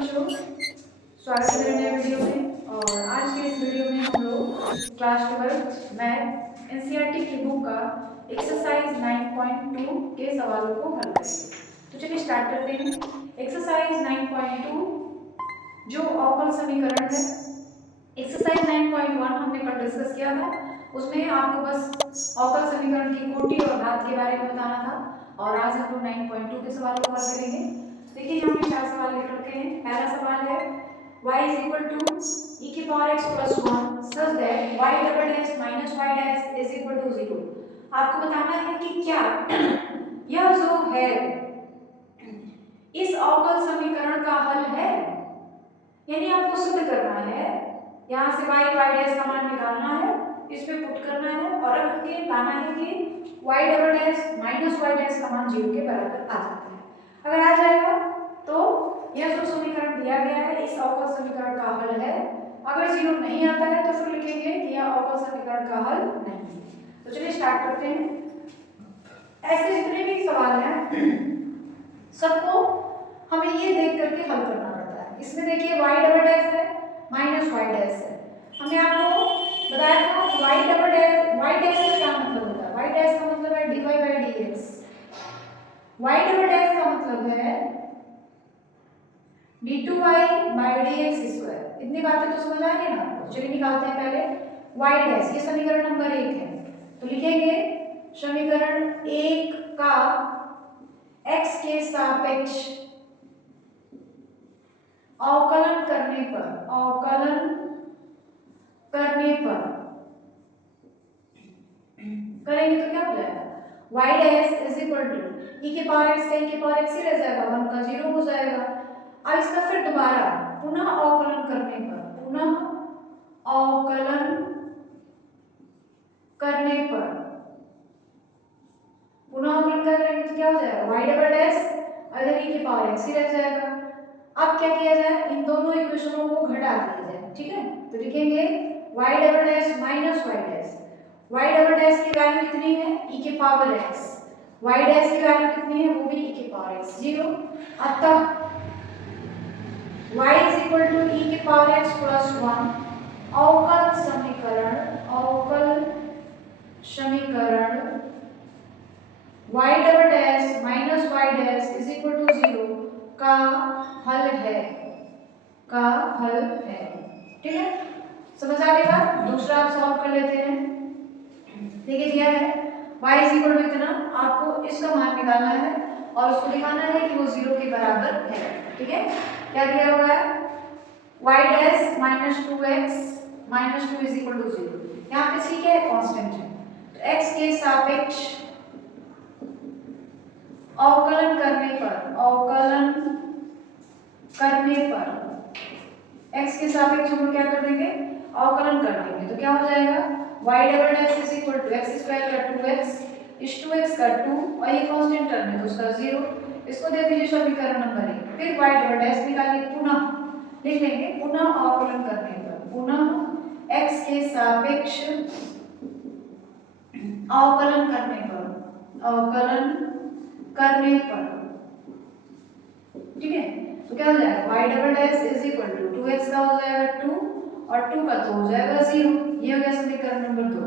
बच्चों, स्वागत है मेरे नए वीडियो में। और आज के इस वीडियो में हम लोग क्लास 12 मैथ एनसीईआरटी की बुक का एक्सरसाइज 9.2 के सवालों को हल करेंगे। तो चलिए स्टार्ट करते हैं। एक्सरसाइज 9.2 जो अवकल समीकरण है। एक्सरसाइज 9.1 हमने कल डिस्कस किया था, उसमें आपको बस अवकल समीकरण की कोटि और घात के बारे में बताना था। और आज हम लोग 9.2 के सवालों को हल करेंगे। देखिए यहाँ पे 4 सवाल लिख रखे हैं। पहला सवाल है y is equal to e की power x plus 1 such that y double dash minus y dash is equal to 0। आपको बताना है कि क्या यह जो है इस अवकल समीकरण का हल है, यानी आपको सिद्ध करना है। यहाँ से y y dash का मान निकालना है, इस पे पुट करना है और रख के पाना है कि y double dash minus y dash का मान 0 के बराबर आ जाता है। अगर आ जाएगा तो यह जो समीकरण दिया गया है इस अवकल समीकरण का हल है। अगर 0 नहीं आता है तो फिर लिखेंगे कि यह अवकल समीकरण का हल नहीं है। तो चलिए स्टार्ट करते हैं। ऐसे जितने भी सवाल हैं सबको हमें ये देख करके हल करना पड़ता है। इसमें देखिए y डबल डैश है माइनस y डैश है। हमने आपको बताया था y double dash y dash का क्या मतलब होता है। y डैश का मतलब है dy by dx। y double dash का मतलब है d2y by dx स्क्वायर। इतनी बातें तो समझ आ गई ना। चलिए निकालते हैं पहले y डैश। ये समीकरण नंबर 1 है, तो लिखेंगे समीकरण 1 का x के सापेक्ष अवकलन करने पर करेंगे तो क्या हो जाएगा y dash is equal to e के पावर x का e के पावर x ही रह जाएगा, 1 का 0 हो जाएगा। अब इसका फिर दोबारा पुनः अवकलन करने पर करेंगे तो क्या हो जाएगा y डबल डैश अगर e के पावर x ही रह जाएगा। अब क्या किया जाए, इन दोनों इक्वेशनों को घटा दिया जाए, ठीक है। तो लिखेंगे y double dash minus y dash. y double dash की वैल्यू कितनी है e के पावर x, y डैश की वैल्यू कितनी है वो भी e के पावर x 0। अतः y is equal to e के पावर x plus 1 अवकल समीकरण y double dash minus y dash is equal to 0 का हल है, ठीक है। समझ आ गई बात। दूसरा आप सॉल्व कर लेते हैं। देखिए दिया है y इज इक्वल टू इतना, आपको इसका मान निकालना है और उसको दिखाना है कि वो 0 के बराबर है, ठीक है। क्या दिया हुआ है y dash minus 2x minus 2 is equal to 0। यहाँ पे c क्या है, कांस्टेंट है। तो x के सापेक्ष अवकलन करने पर x के सापेक्ष हम लोग क्या कर देंगे, अवकलन कर देंगे। तो क्या हो जाएगा y double dash is equal to x square का 2x इस 2x का 2 और ये कांस्टेंट टर्म है तो उसका 0। इसको दे दीजिए समीकरण नंबर 1। फिर y डबल डैश निकालिए, पुनः लिख लेंगे पुनः अवकलन करने पर x के सापेक्ष अवकलन करने पर ठीक है। तो क्या हो जाएगा y double dash is equal to 2x का हो जाएगा 2 और 2 का तो हो जाएगा 0। ये हो गया समीकरण नंबर 2।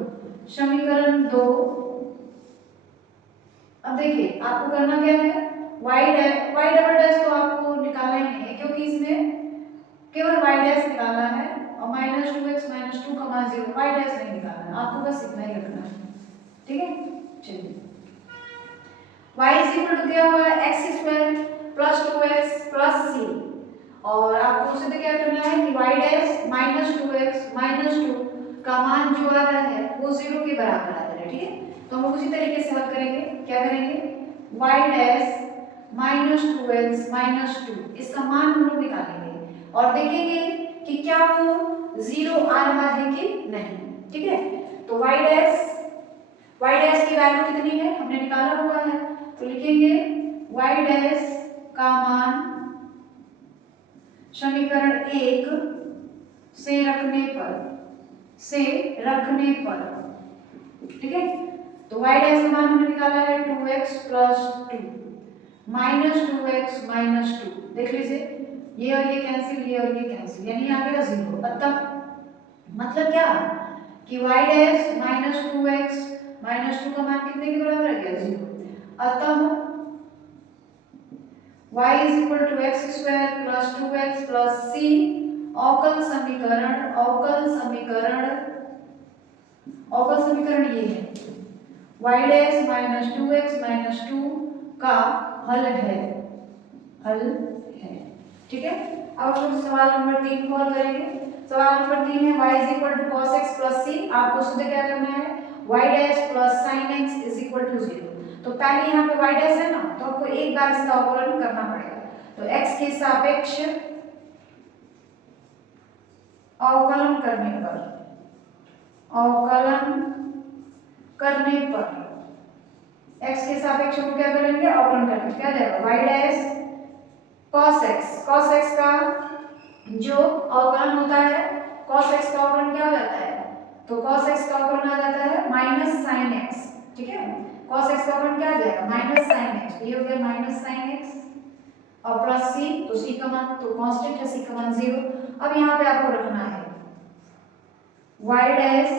समीकरण 2। अब देखिए आपको करना क्या है, y डबल डैश तो आपको निकालना ही नहीं है क्योंकि इसमें केवल y डैश निकालना है और माइनस 2x माइनस 2 का मान 0, y डैश नहीं निकालना है, आपको बस इतना ही रखना है, ठीक है। चलिए y इज इक्वल टू दिया हुआ है x square plus 2x plus c और आपको सिद्ध क्या करना है कि y dash minus 2x minus 2 का मान जो आ रहा है वो 0 के बराबर आ रहा है, ठीक है। तो हम उसी तरीके से हल करेंगे। क्या करेंगे y dash minus 2x minus 2 इसका मान हम लोग निकालेंगे और देखेंगे कि क्या वो 0 आ रहा है कि नहीं, ठीक है। तो y डैश की वैल्यू कितनी है हमने निकाला हुआ है, तो लिखेंगे y डैश का मान समीकरण 1 से रखने पर ठीक है। तो y डैश का मान हमने निकाला है 2x plus 2 minus 2x minus 2। देख लीजिए ये और ये कैंसिल, ये और ये कैंसिल, यानी आ गया 0। अतः मतलब क्या कि y dash minus 2x minus 2 का मान कितने के बराबर आ गया 0। अतः y is equal to x square plus 2x plus c अवकल समीकरण ये है y dash minus 2x minus 2 का हल है, ठीक है। अब हम सवाल नंबर 3 को हल करेंगे। सवाल नंबर 3 है y is equal to cos x plus c। आपको सीधे क्या करना है y dash plus sin x is equal to 0। तो पहले यहाँ पे y डैश है ना, तो आपको एक बार इसका अवकलन करना पड़ेगा। तो x के सापेक्ष अवकलन करने पर x के सापेक्ष हम क्या करेंगे, अवकलन करेंगे। क्या जाएगा y डैश cos x का जो अवकलन होता है, cos x का अवकलन क्या हो जाता है, तो cos x का अवकलन आ जाता है माइनस sin x, ठीक है। cos x का अवकलन क्या आ जाएगा माइनस sin x, ये हो गया माइनस sin x और प्लस c, तो c का मान तो कांस्टेंट है, c का मान 0। अब यहाँ पे आपको रखना है y dash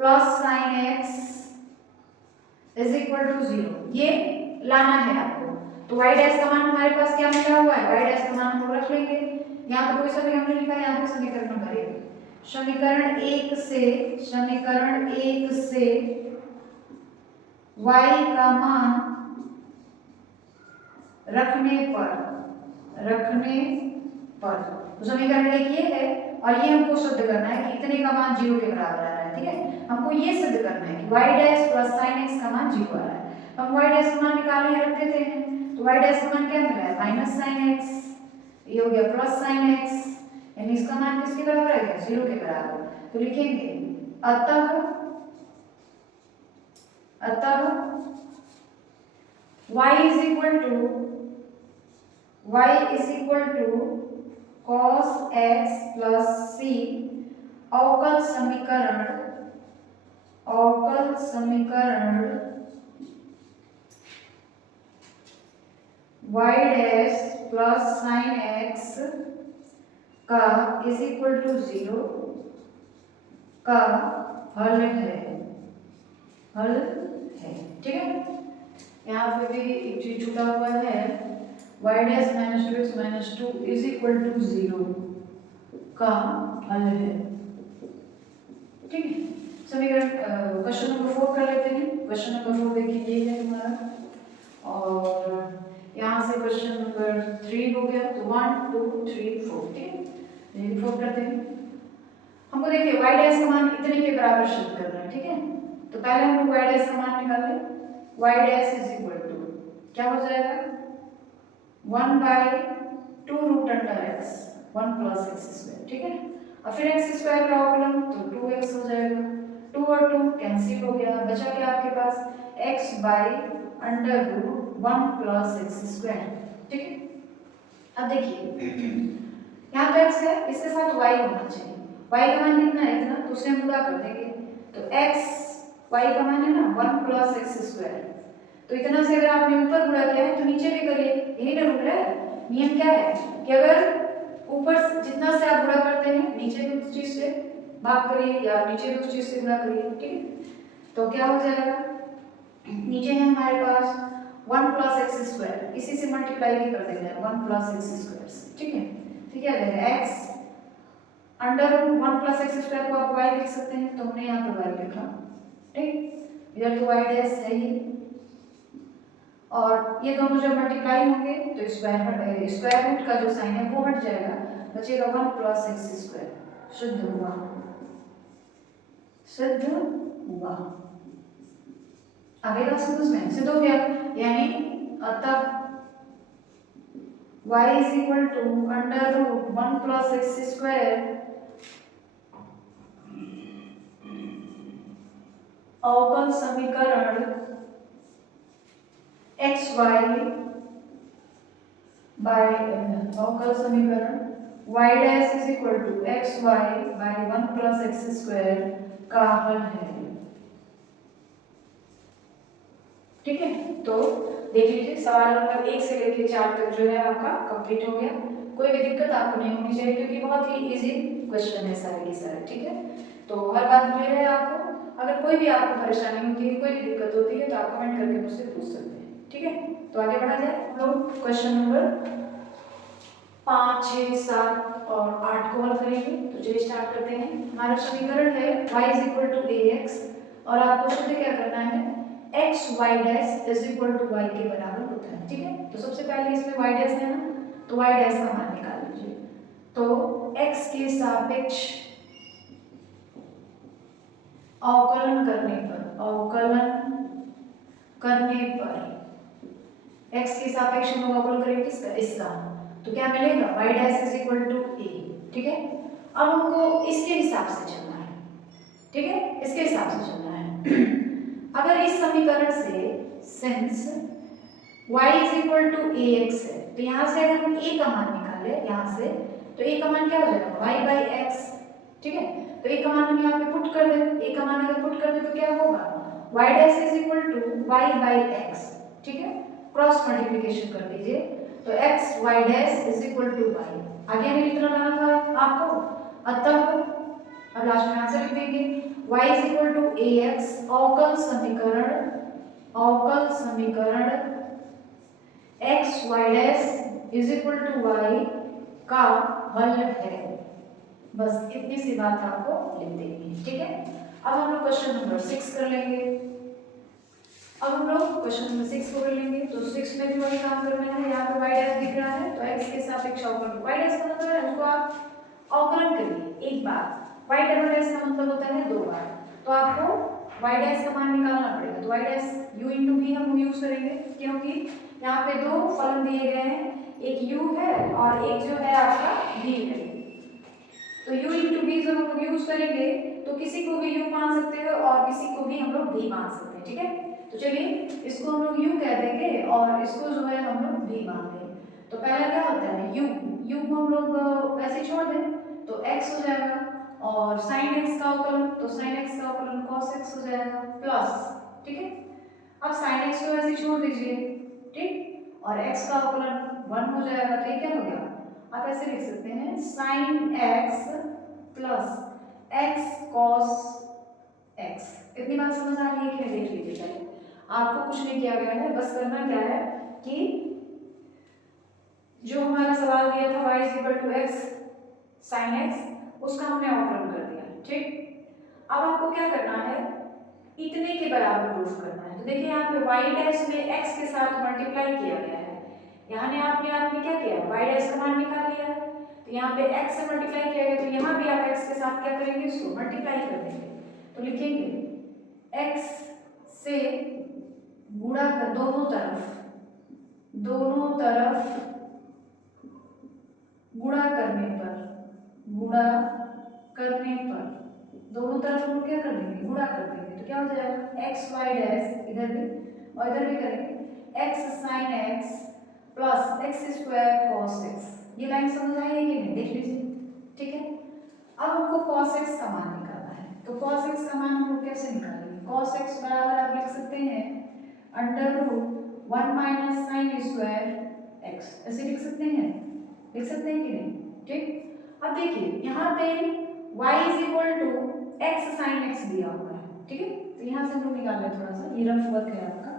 plus sin x is equal to 0, ये लाना है आपको। तो y डैश का मान हमारे पास क्या मिला हुआ है, y डैश का मान हम रख लेंगे। यहाँ पे कोई समीकरण हमने लिखा है, यहाँ पे समीकरण नंबर 1, समीकरण 1 से y का मान रखने पर तो समीकरण 1 ये है और ये हमको सिद्ध करना है कि इतने का मान 0 के बराबर आ रहा है, ठीक है। हमको ये सिद्ध करना है कि y dash plus sin x का मान 0 आ रहा है। हम y डैश का मान निकालने रख देते हैं, तो y डैश का मान क्या मिला है माइनस sin x, ये हो गया प्लस sin x, यानी इसका मान किसके बराबर है 0 के बराबर। तो लिखेंगे अतः y is equal to cos x plus c अवकल समीकरण y dash plus sin x का इज इक्वल टू 0 का हल है, ठीक है। यहाँ पे भी एक चीज छूटा हुआ है, y dash minus 2x minus 2 is equal to 0 का हल है, ठीक है। समीकरण क्वेश्चन नंबर 4 कर लेते हैं। क्वेश्चन नंबर 4 देखिए ये है हमारा, और यहाँ से क्वेश्चन नंबर 3 हो गया, तो 1 2 3 4, ठीक है। ये 4 करते हैं। हमको देखिए y डैश का मान इतने के बराबर सिद्ध करना है, ठीक है। तो पहले हम लोग y डैश का मान निकाल लें। y dash is equal to क्या हो जाएगा 1 by 2 root under x 1 plus x square, ठीक है। और फिर x स्क्वायर का अवकलन तो 2x हो जाएगा, 2 और 2 कैंसिल हो गया, बचा क्या आपके पास x by under root 1 plus x square, ठीक है। अब देखिए यहाँ पे x है, इसके साथ y होना चाहिए। y का मान कितना है इतना, तो उसे हम गुणा कर देंगे, तो x y का मान है ना 1 प्लस x स्क्वायर, तो इतना से अगर आपने ऊपर गुणा किया है तो नीचे भी करिए, यही ना रूल है। नियम क्या है कि अगर ऊपर जितना से आप गुणा करते हैं नीचे भी उस चीज से भाग करिए या नीचे भी उस चीज से गुणा करिए, ठीक है। तो क्या हो जाएगा, नीचे है हमारे पास 1 प्लस एक्स स्क्वायर, इसी से मल्टीप्लाई भी कर देंगे 1 प्लस एक्स स्क्वायर से, ठीक है। ठीक है, x under root 1 plus x square को आप y लिख सकते हैं, तो हमने यहाँ पे y लिखा, ठीक। इधर तो y डैश है ही, और ये दोनों जब मल्टीप्लाई होंगे तो स्क्वायर रूट का जो साइन है वो हट जाएगा, बचेगा 1 प्लस एक्स स्क्वायर। शुद्ध हुआ, आगे का समझ में सिद्ध हो गया। यानी अतः y is equal to under root 1 plus x square अवकल समीकरण x y बाय अवकल समीकरण y dash is equal to x y by 1 plus x square का हल है, ठीक है। तो देख लीजिए सवाल नंबर 1 से लेकर 4 तक जो है आपका कंप्लीट हो गया। कोई भी दिक्कत आपको नहीं होनी चाहिए, क्योंकि बहुत ही इजी क्वेश्चन है सारे के सारे, ठीक है। तो हर बात मिल रहा है आपको। अगर कोई भी आपको परेशानी होती है, कोई भी दिक्कत होती है, तो आप कमेंट करके मुझसे पूछ सकते हैं, ठीक है। तो आगे बढ़ा जाए, हम लोग क्वेश्चन नंबर 5, 6, 7 और 8 को हल करेंगे। तो चलिए स्टार्ट करते हैं। हमारा समीकरण है y is equal to ax, और आपको शुद्ध क्या करना है, x y dash is equal to y के बराबर होता है, ठीक है। तो सबसे पहले इसमें y डैश है ना, तो y डैश का मान निकाल लीजिए। तो x के सापेक्ष अवकलन करने पर x के सापेक्ष में अवकलन करेंगे किसका, इसका, तो क्या मिलेगा, y dash is equal to a, ठीक है। अब हमको इसके हिसाब से चलना है, ठीक है, इसके हिसाब से चलना है। अगर इस समीकरण से since y is equal to ax है, तो यहाँ से अगर हम a का मान निकाले यहाँ से, तो a का मान क्या हो जाएगा, y बाई x, ठीक है। तो a का मान हम यहाँ पे पुट कर दे, a का मान अगर पुट कर दे तो क्या होगा, y dash is equal to y by x, ठीक है। क्रॉस मल्टीप्लिकेशन कर दीजिए, तो x y dash is equal to y, आगे हमें कितना लाना था आपको, अतः अब लास्ट में आंसर लिख देंगे, y is equal to ax, अवकल समीकरण x y dash is equal to y का हल है। बस इतनी सी बात आपको लिख देनी है, ठीक है। अब हम लोग क्वेश्चन नंबर 6 कर लेंगे। अब हम लोग क्वेश्चन नंबर 6 को कर लेंगे। तो 6 में भी वही काम करना है। यहाँ पे y डैश दिख रहा है, तो x के सापेक्ष अवकलन, y डैश का मतलब है उसको आप अवकलन करिए एक बार, y डबल डैश का मतलब होता है 2 बार। तो आपको y डैश का मान निकालना पड़ेगा। तो y dash u into v हम यूज करेंगे, क्योंकि यहाँ पे दो फलन दिए गए हैं, एक u है और एक जो है आपका v है। तो u इंटू v जब हम लोग यूज करेंगे तो किसी को भी u मान सकते हो और किसी को भी हम लोग v मान सकते हैं, ठीक है। तो चलिए इसको हम लोग u कह देंगे और इसको जो है हम लोग v मान लेंगे। तो पहला क्या होता है u को हम लोग ऐसे छोड़ दें तो x हो जाएगा, और sin x का अवकलन, तो sin x का अवकलन cos x हो जाएगा प्लस, ठीक है। अब sin x को ऐसे छोड़ दीजिए, ठीक, और x का अवकलन 1 हो जाएगा। तो ये क्या हो गया, आप ऐसे लिख सकते हैं sin x plus x cos x। इतनी बात समझ आ रही है कि नहीं, देख लीजिए पहले। आपको कुछ नहीं किया गया है, बस करना क्या है कि जो हमारा सवाल दिया था y is equal to x sin x, उसका हमने अवकलन कर दिया, ठीक। अब आपको क्या करना है, इतने के बराबर प्रूफ करना है। तो देखिए यहाँ पे y डैश में x के साथ मल्टीप्लाई किया गया है, यहाँ ने आपने क्या किया, y डैश का मान निकाल लिया है। तो यहाँ पे x से मल्टीप्लाई किया गया, तो यहाँ भी आप x के साथ क्या करेंगे, इसको मल्टीप्लाई कर देंगे। तो लिखेंगे x से गुणा कर, दोनों तरफ गुणा करने पर दोनों तरफ हम क्या कर देंगे, गुणा कर देंगे। तो क्या हो जाएगा x y डैश, इधर भी और इधर भी करेंगे x sin x plus x square cos x। ये लाइन समझ आई है कि नहीं, देख लीजिए, ठीक है। अब हमको cos x का मान निकालना है। तो cos x का मान हम लोग कैसे निकालेंगे, cos x बराबर आप लिख सकते हैं under root 1 minus sine square x, ऐसे लिख सकते हैं कि नहीं, ठीक। अब देखिए यहाँ पे y is equal to x sin x दिया हुआ है, ठीक है। तो यहाँ से हम लोग निकाल लें, थोड़ा सा ये रफ वर्क है आपका।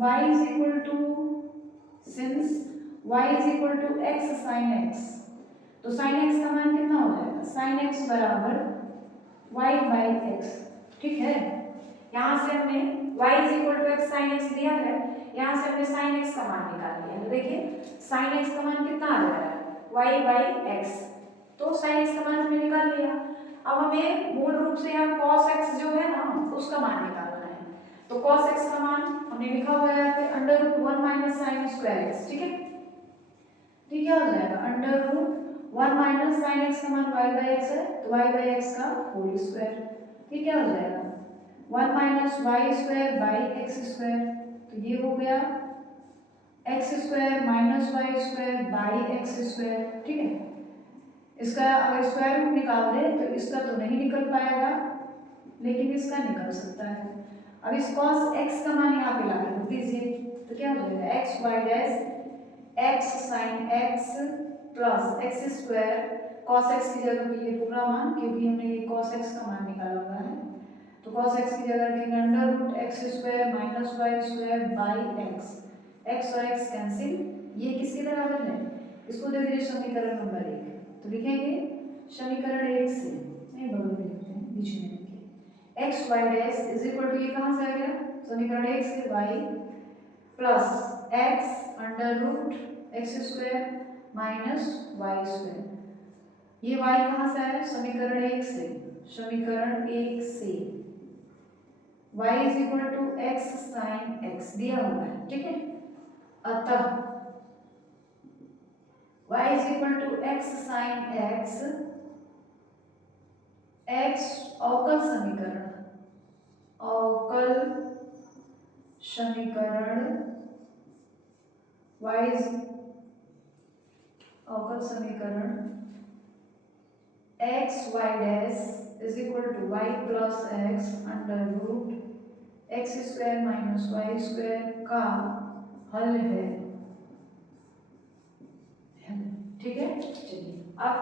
y is equal to, since y is equal to x sin x, तो sin x का मान कितना हो जाएगा, sin x बराबर y बाई x, ठीक है। यहाँ से हमने y is equal to x sin x दिया है, यहाँ से हमने sin x का मान निकाल लिया है। देखिए sin x का मान कितना आ रहा है, y बाई x, तो sin x का मान हमने निकाल लिया। अब हमें मूल रूप से यहाँ cos x जो है ना, उसका मान निकालना है। तो cos x का मान हमने लिखा हुआ है यहाँ पे under root 1 minus sine square x, ठीक है। ठीक है, हो जाएगा under root 1 minus sine x का मान y बाई x है, तो y बाई x का होल स्क्वायर, ठीक है, हो जाएगा 1 minus y square by x square. तो ये हो गया x square minus y square by x square, ठीक है। इसका अगर स्क्वायर रूट निकाल दे तो इसका तो नहीं निकल पाएगा, लेकिन इसका निकल सकता है। अब इस cos x का मान यहाँ पे लाके रख दीजिए, तो क्या हो जाएगा x y dash x sine x plus x square cos x की जगह पे ये पूरा मान, क्योंकि हमने ये कॉस एक्स का मान निकाला हुआ है, तो cos x की जगह रखेंगे under root x square minus y square by x और एक्स कैंसिल। ये किसके बराबर है, इसको दे दीजिए समीकरण नंबर 1, तो लिखेंगे समीकरण 1 से, नहीं बगल में लिखते हैं, बीच में लिखिए x y dash is equal to, ये कहाँ से आ गया, समीकरण 1 से y plus x under root x square minus y square, ये y कहाँ से आया, समीकरण 1 से, समीकरण 1 से y is equal to x sine x दिया हुआ है, ठीक है, अतः y is equal to x sine x, x अवकल समीकरण, अवकल समीकरण y इज अवकल समीकरण x y dash is equal to y plus x under root x square minus y square का हल है, ठीक है। चलिए अब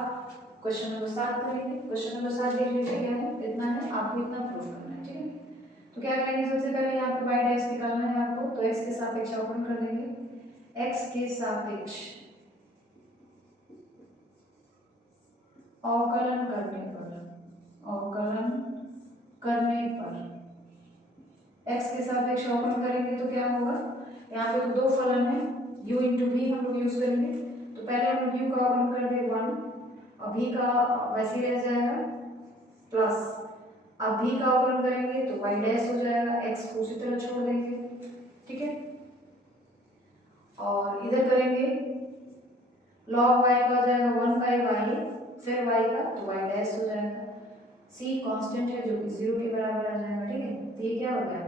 क्वेश्चन नंबर 7 करेंगे। क्वेश्चन नंबर 7 देख लीजिए क्या है, इतना है, आपको इतना प्रूव करना है, ठीक है। तो क्या करेंगे, सबसे पहले यहाँ पे वाई डैश निकालना है आपको, तो एक्स के सापेक्ष अवकलन कर देंगे, एक्स के सापेक्ष अवकलन करने पर, अवकलन करने पर x के सापेक्ष अवकलन करेंगे तो क्या होगा, यहाँ पे तो दो फलन है, u इंटू v हम लोग यूज करेंगे, तो पहले हम लोग u का अवकलन कर देंगे 1 और v का वैसे ही रह जाएगा प्लस, अब v का अवकलन करेंगे तो y डैश हो जाएगा, x को उसी तरह छोड़ देंगे, ठीक है, और इधर करेंगे log y का हो जाएगा 1 बाई वाई, फिर y का तो y डैश हो जाएगा, c कांस्टेंट है जो कि 0 के बराबर आ जाएगा, ठीक है। तो ये क्या हो गया,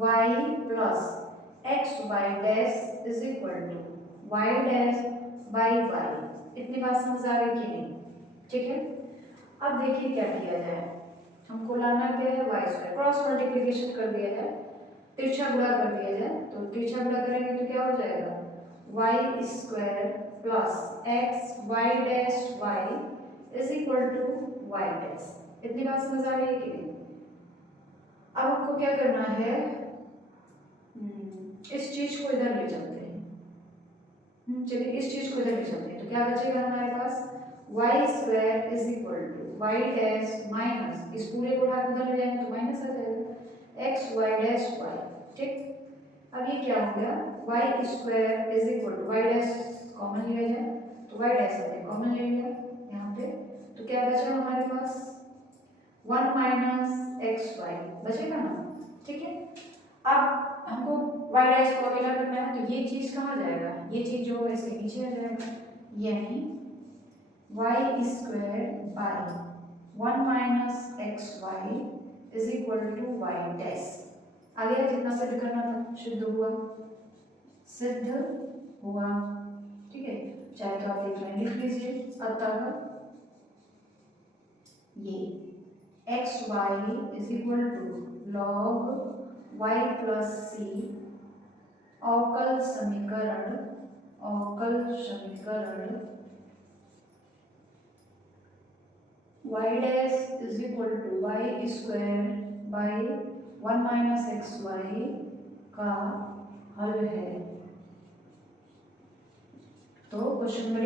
y plus x y dash is equal to Y dash by y, इतनी बात समझ आ गई कि नहीं, ठीक है। अब देखिए क्या किया जाए, हमको लाना क्या है, वाई स्क्वायर, क्रॉस मल्टीप्लिकेशन कर दिया जाए, तिरछा गुणा कर दिया जाए, तो तिरछा गुणा करेंगे तो क्या हो जाएगा, y square plus x y dash y is equal to Y dash, इतनी बात समझ आ रही है कि नहीं। अब आपको क्या करना है, इस चीज को इधर ले चलते हैं, चलिए इस चीज को इधर ले चलते हैं, तो क्या बचेगा हमारे पास, Y square is equal to Y dash minus, इस पूरे को उठा के उधर ले जाएंगे तो माइनस आ जाएगा, एक्स वाई डैश वाई, ठीक। अब ये क्या हो गया, y square is equal to Y dash common लिया जाए, तो वाई डैश हमने कॉमन ले लिया यहाँ पे, तो क्या बचा हमारे पास 1 माइनस एक्स वाई बचेगा ना, ठीक है। अब हमको वाई डैश को अकेला करना है, तो ये चीज कहाँ जाएगा, ये चीज जो है इसके नीचे आ जाएगा, यानी y square by 1 minus x Y is equal to Y dash, आगे जितना सिद्ध करना था सिद्ध हुआ, सिद्ध हुआ, ठीक है, चाहे तो आप देख लें, लिख लीजिए, अतः ये X Y is equal to log Y plus C अवकल समीकरण, अवकल समीकरण Y dash is equal to Y square by 1 minus x Y का हल है। तो क्वेश्चन नंबर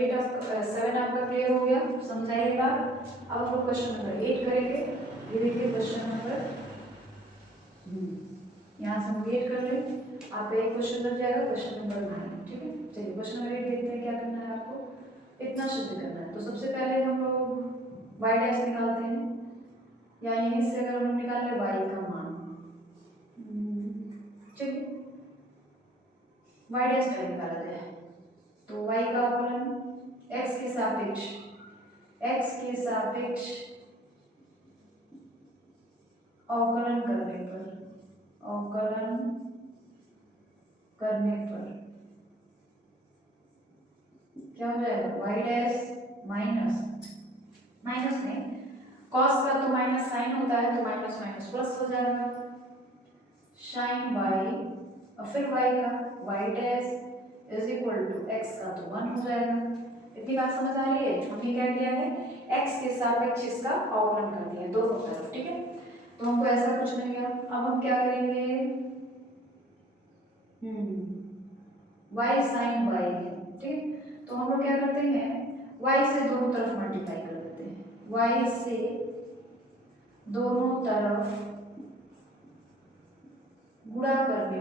7 आपका क्लियर हो गया, समझाइएगा। अब हम लोग क्वेश्चन नंबर 8 करेंगे, ये देखिए क्वेश्चन नंबर, यहाँ से हम 8 कर लें, आप एक क्वेश्चन लग जाएगा क्वेश्चन नंबर 9, ठीक है। चलिए क्वेश्चन नंबर 8 देखते हैं क्या करना है आपको, इतना सिद्ध करना है। तो सबसे पहले हम लोग वाई डैश निकालते हैं, या यहीं से अगर हम निकाल ले वाई का मान, चलिए वाई डैश पहले निकाला जाए, तो y का अवकलन x के सापेक्ष, x के सापेक्ष अवकलन करने पर, अवकलन करने पर क्या हो जाएगा, y डैश माइनस, माइनस में cos का तो माइनस साइन होता है, तो माइनस माइनस प्लस हो जाएगा, साइन y और फिर y का y dash is equal to x का तो 1 हो जाएगा। इतनी बात समझ आ रही है? हमने क्या किया है, एक्स के सापेक्ष इसका अवकलन कर दिया दोनों तरफ, ठीक है। तो हमको ऐसा कुछ नहीं गया। अब हम क्या करेंगे, y sin y है, ठीक। तो हम लोग क्या करते हैं, y से दोनों तरफ मल्टीप्लाई कर देते हैं। y से दोनों तरफ गुणा करने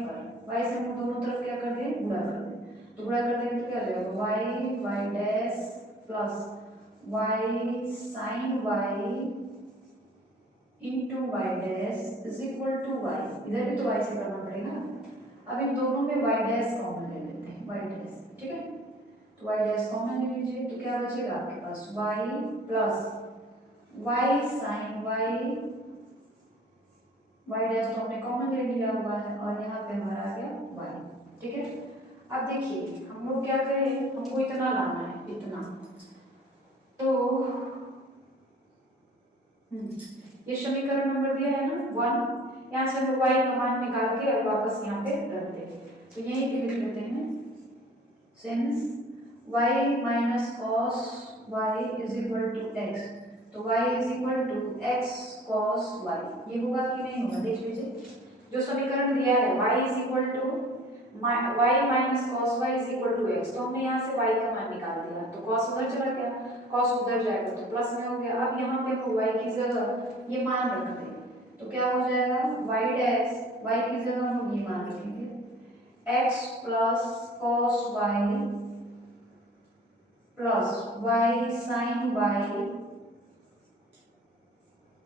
पर y से हम दोनों तरफ क्या कर दें, गुणा कर दें। तो गुणा करते हैं तो क्या हो जाएगा, y dash plus y sin y into y dash is equal to y, इधर भी तो y से करना पड़ेगा। अब इन दोनों में y डैश कॉमन ले लेते हैं, y डैश, ठीक है। तो y डैश कॉमन ले लीजिए तो क्या बचेगा आपके पास, y plus y sin y dash तो हमने कॉमन ले लिया हुआ है और यहाँ पे हमारा आ गया y, ठीक है। अब देखिए हम लोग क्या करें, हमको इतना लाना है, इतना। तो ये समीकरण नंबर दिया है ना 1, यहाँ से हम y का मान निकाल के और वापस यहाँ पे रख देंगे। तो यहीं पे लिख लेते हैं, since y minus cos y is equal to x, तो y is equal to x cos y, ये होगा कि नहीं होगा देख लीजिए। जो समीकरण दिया है y is equal to y minus cos y is equal to x, तो हमने यहाँ से y का मान निकाल दिया, तो cos उधर चला गया, cos उधर जाएगा तो प्लस में हो गया। अब यहाँ पे हम y की जगह ये मान रख दें तो क्या हो जाएगा, y डैश, y की जगह हम ये मान रखेंगे x plus cos y plus y sin y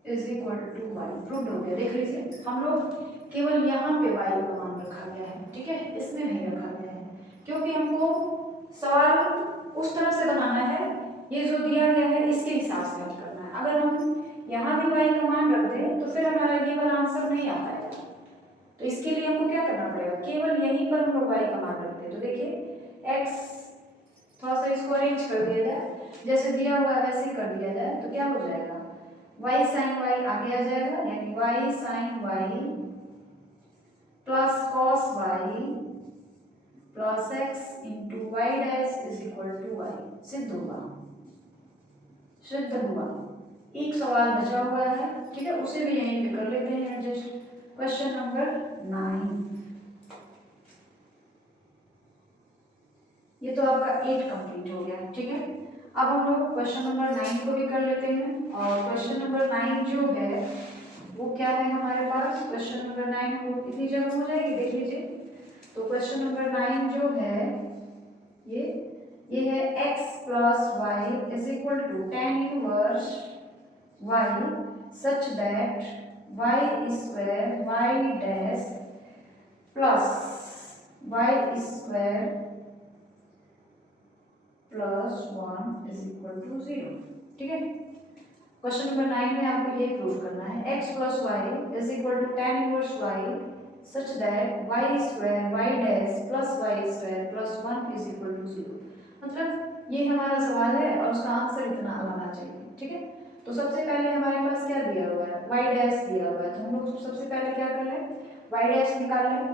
is equal to y। Prove हो गया, देख लीजिए हम लोग केवल यहाँ पे y का मान रखा गया है, ठीक है, इसमें नहीं रखा गया है क्योंकि हमको सवाल उस तरह से बनाना है, ये जो दिया गया है इसके हिसाब से हल करना है। अगर हम यहाँ भी y का मान रख दें तो फिर हमारा ये वाला आंसर नहीं आ पाएगा। तो इसके लिए हमको क्या करना पड़ेगा, केवल यहीं पर हम लोग y का मान रखते हैं। तो देखिए x थोड़ा सा इसको अरेंज कर दिया जाए, जैसे दिया हुआ है वैसे ही कर दिया जाए तो क्या हो जाएगा, y sin y आगे आ जाएगा, यानी y sin y plus cos y plus x into y dash is equal to y। सिद्ध हुआ, सिद्ध हुआ। एक सवाल बचा हुआ है, ठीक है, उसे भी यहीं पे कर लेते हैं एडजस्ट। क्वेश्चन नंबर 9, ये तो आपका 8 कंप्लीट हो गया, ठीक है। अब हम लोग क्वेश्चन नंबर 9 को भी कर लेते हैं। और क्वेश्चन नंबर 9 जो है वो क्या है हमारे पास, क्वेश्चन नंबर 9 हम लोग कितनी जगह हो जाएगी देख लीजिए। तो क्वेश्चन नंबर 9 जो है ये है x plus y is equal to tan inverse y such that y square y dash plus y square plus 1 is equal to 0, ठीक है। क्वेश्चन नंबर 9 में आपको ये प्रूव करना है x plus y is equal to tan inverse y such that y square y dash plus y square plus 1 is equal to 0। मतलब ये हमारा सवाल है और उसका आंसर इतना आना चाहिए, ठीक है। तो सबसे पहले हमारे पास क्या दिया हुआ है, y डैश दिया हुआ है, तो हम लोग सबसे पहले क्या कर रहे हैं, y डैश निकाल लें।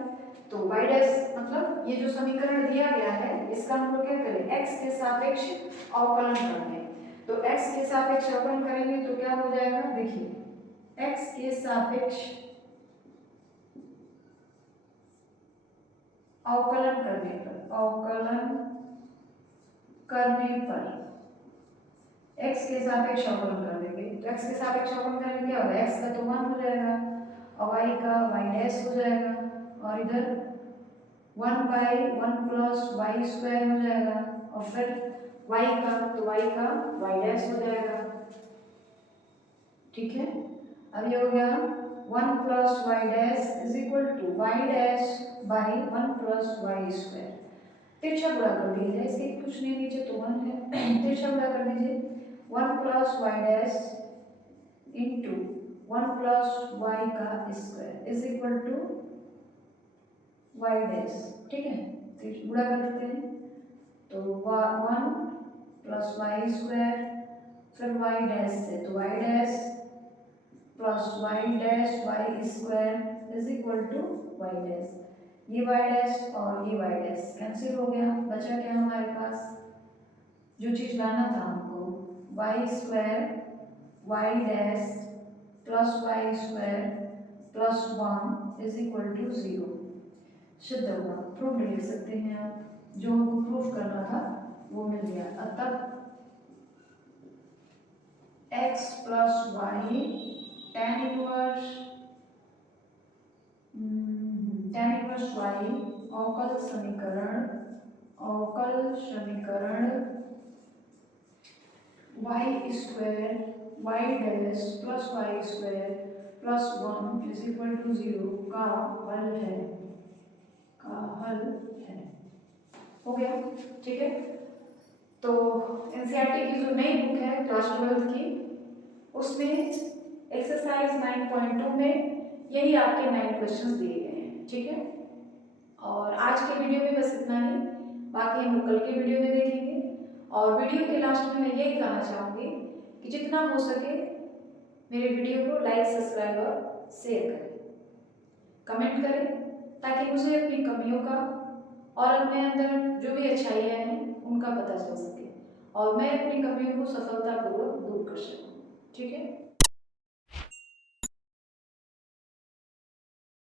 तो y डैश मतलब ये जो समीकरण दिया गया है इसका हम लोग क्या करें, x के सापेक्ष अवकलन करते हैं। तो x के सापेक्ष अवकलन करेंगे तो क्या हो जाएगा, देखिए x के सापेक्ष अवकलन करने पर x के सापेक्ष अवकलन कर देंगे। तो x के सापेक्ष अवकलन करेंगे क्या होगा, x का तो 1 हो जाएगा और y का y डैश हो जाएगा और इधर 1 बाई 1 प्लस वाई स्क्वायर हो जाएगा और फिर y का तो y का y डैश हो जाएगा, ठीक है। अब ये हो गया 1 plus Y dash is equal to Y dash by 1 plus Y square. तिरछा गुणा कर दीजिए, इसके कुछ नहीं नीचे तो 1 है, तिरछा गुणा कर दीजिए 1 plus Y dash into 1 plus Y का square is equal to Y dash, ठीक है। तो गुणा कर देते हैं तो 1 प्लस वाई स्क्वायर फिर वाई डैश से तो Y dash plus Y dash Y square is equal to Y dash. ये वाई डैश और ये वाई डैश कैंसिल हो गया, बचा क्या हमारे पास, जो चीज़ लाना था हमको, y square y dash plus Y square plus 1 is equal to 0 सिद्ध होगा। प्रूफ लिख सकते हैं आप, जो हमको प्रूफ करना था वो मिल गया। अतः x plus y tan inverse y अवकल समीकरण y square y dash plus Y square plus 1 is equal to 0 का हल है, हो गया। ठीक है, तो एनसीईआरटी की जो नई बुक है क्लास 12 की, उसमें एक्सरसाइज 9.2 में यही आपके 9 क्वेश्चंस दिए गए हैं। ठीक है, और आज के वीडियो में बस इतना ही, बाकी हम लोग कल के वीडियो में देखेंगे। और वीडियो के लास्ट में मैं यही कहना चाहूँगी कि जितना हो सके मेरे वीडियो को लाइक सब्सक्राइब और शेयर करें, कमेंट करें, ताकि मुझे अपनी कमियों का और अपने अंदर जो भी अच्छाइयाँ हैं उनका पता चल सके और मैं अपनी कमियों को सफलतापूर्वक दूर कर सकूँ। ठीक है।